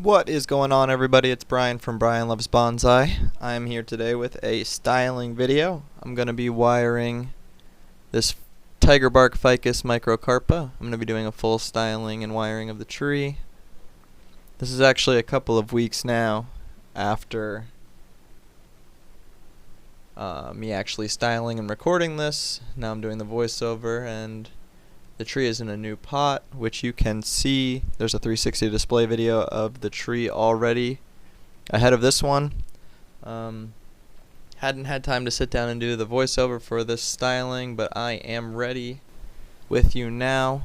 What is going on, everybody? It's Brian from Brian Loves Bonsai. I'm here today with a styling video. I'm going to be wiring this Tigerbark Ficus microcarpa. I'm going to be doing a full styling and wiring of the tree. This is actually a couple of weeks now after me actually styling and recording this. Now I'm doing the voiceover, and the tree is in a new pot, which you can see. There's a 360 display video of the tree already ahead of this one. Hadn't had time to sit down and do the voiceover for this styling, but I am ready with you now.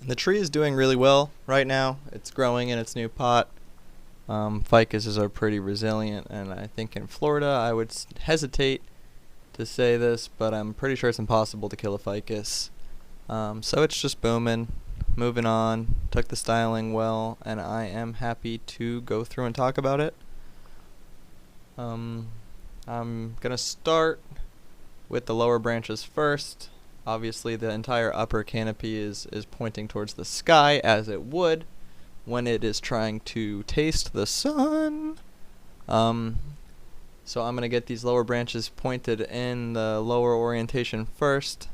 The tree is doing really well right now. It's growing in its new pot. Ficuses are pretty resilient, and I think in Florida I would hesitate to say this, but I'm pretty sure it's impossible to kill a ficus. So it's just booming, moving on, took the styling well, and I am happy to go through and talk about it. I'm going to start with the lower branches first. Obviously the entire upper canopy is pointing towards the sky, as it would when it is trying to taste the sun. So I'm going to get these lower branches pointed in the lower orientation first.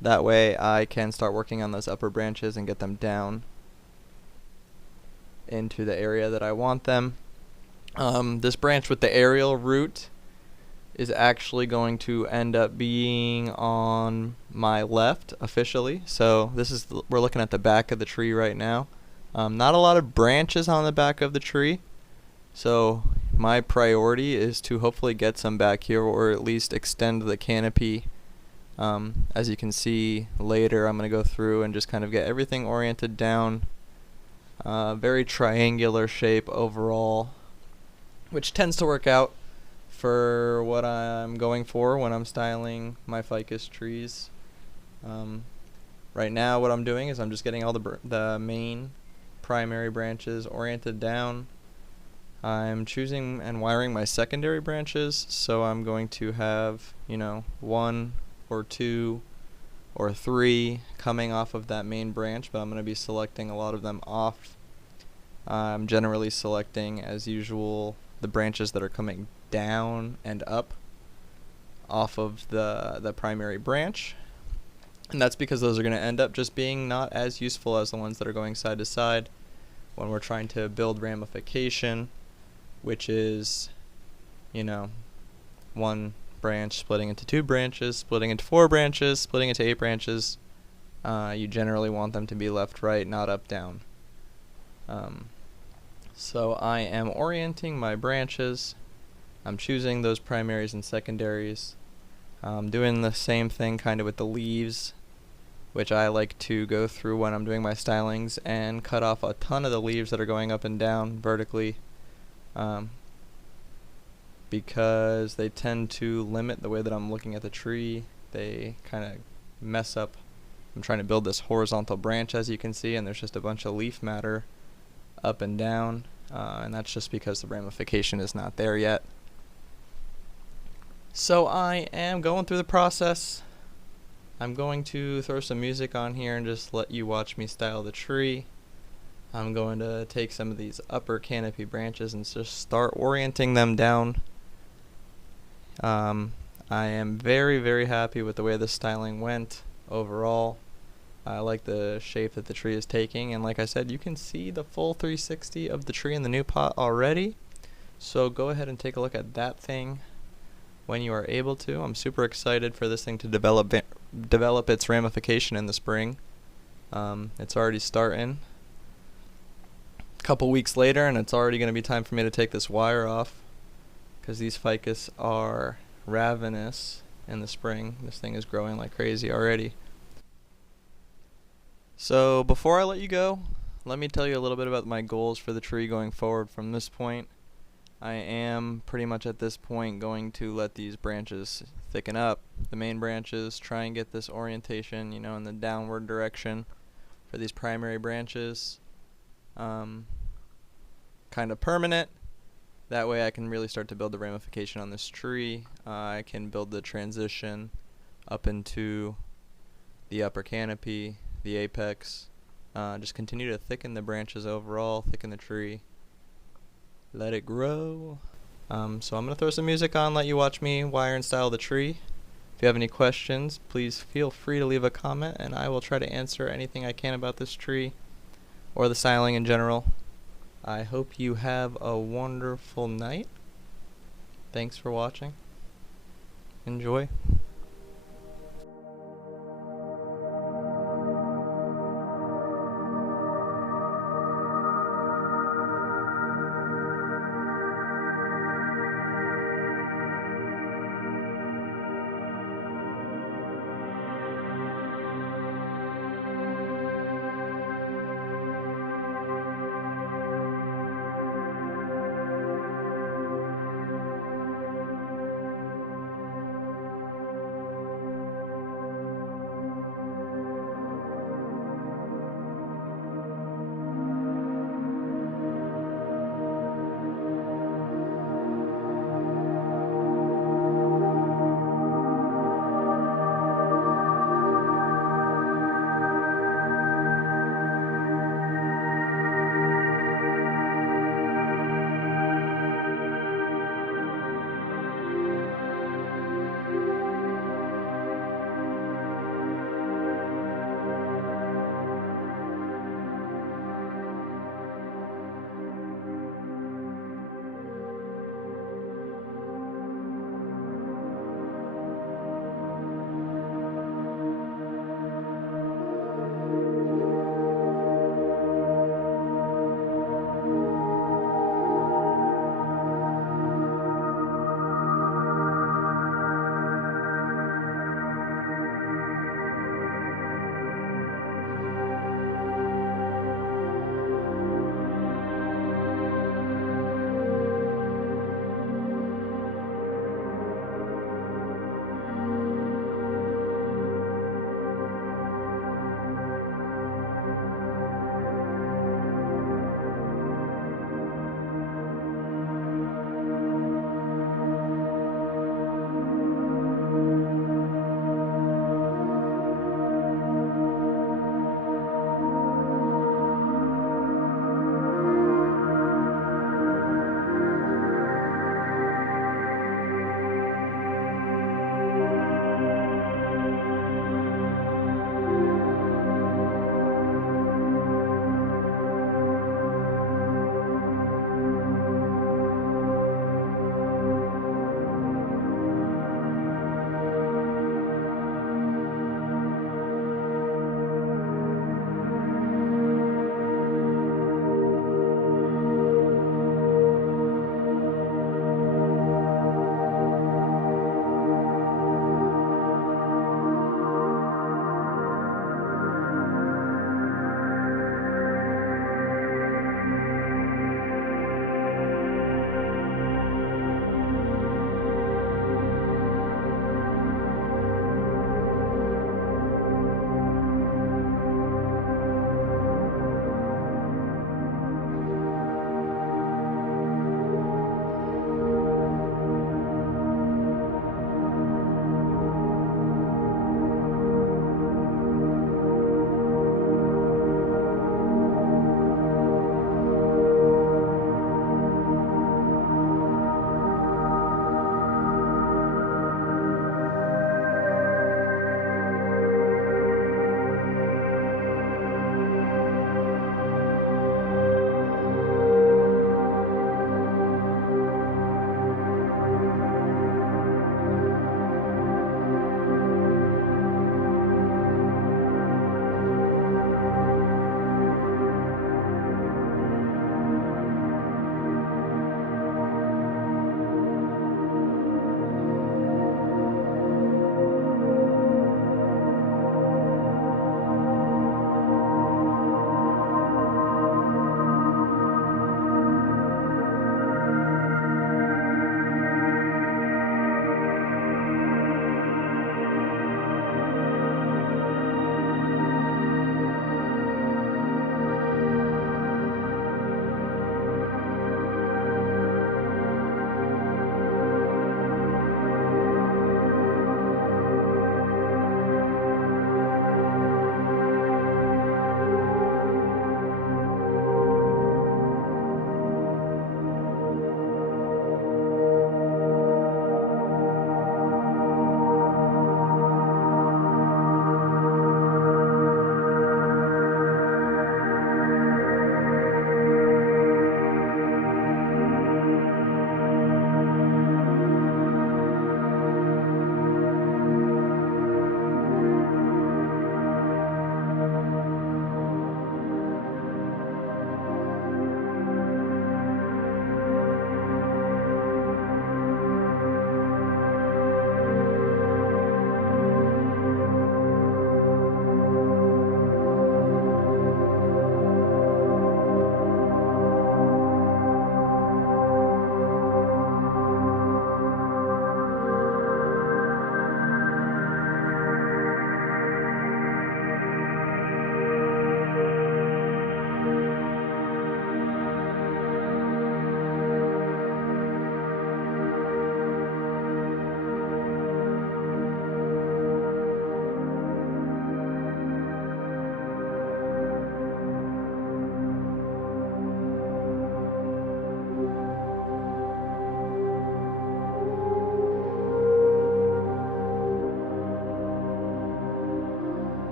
That way I can start working on those upper branches and get them down into the area that I want them. This branch with the aerial root is actually going to end up being on my left officially. So we're looking at the back of the tree right now. Not a lot of branches on the back of the tree, so my priority is to hopefully get some back here, or at least extend the canopy. As you can see later, I'm going to go through and just kind of get everything oriented down. Very triangular shape overall, which tends to work out for what I'm going for when I'm styling my ficus trees. Right now what I'm doing is I'm just getting all the main primary branches oriented down. I'm choosing and wiring my secondary branches, so I'm going to have, one or two or three coming off of that main branch, but I'm going to be selecting a lot of them off. I'm generally selecting, as usual, the branches that are coming down and up off of the primary branch, and that's because those are going to end up just being not as useful as the ones that are going side to side when we're trying to build ramification, which is, one branch splitting into two branches, splitting into four branches, splitting into 8 branches. You generally want them to be left, right, not up, down. So I am orienting my branches. I'm choosing those primaries and secondaries. I'm doing the same thing kind of with the leaves, which I like to go through when I'm doing my stylings and cut off a ton of the leaves that are going up and down vertically. Because they tend to limit the way that I'm looking at the tree. They kind of mess up. I'm trying to build this horizontal branch, as you can see, and there's just a bunch of leaf matter up and down, and that's just because the ramification is not there yet. So I am going through the process. I'm going to throw some music on here and just let you watch me style the tree. I'm going to take some of these upper canopy branches and just start orienting them down. I am very, very happy with the way the styling went overall. I like the shape that the tree is taking, and like I said, you can see the full 360 of the tree in the new pot already. So go ahead and take a look at that thing when you are able to. I'm super excited for this thing to develop its ramification in the spring. It's already starting. A couple weeks later, and it's already going to be time for me to take this wire off, because these ficus are ravenous in the spring. This thing is growing like crazy already. So before I let you go, let me tell you a little bit about my goals for the tree going forward from this point. I am pretty much at this point going to let these branches thicken up, the main branches, try and get this orientation, in the downward direction for these primary branches, kind of permanent. That way I can really start to build the ramification on this tree. I can build the transition up into the upper canopy, the apex, Just continue to thicken the branches overall, thicken the tree, let it grow. So I'm going to throw some music on, let you watch me wire and style the tree. If you have any questions, please feel free to leave a comment, and I will try to answer anything I can about this tree or the styling in general. I hope you have a wonderful night. Thanks for watching. Enjoy.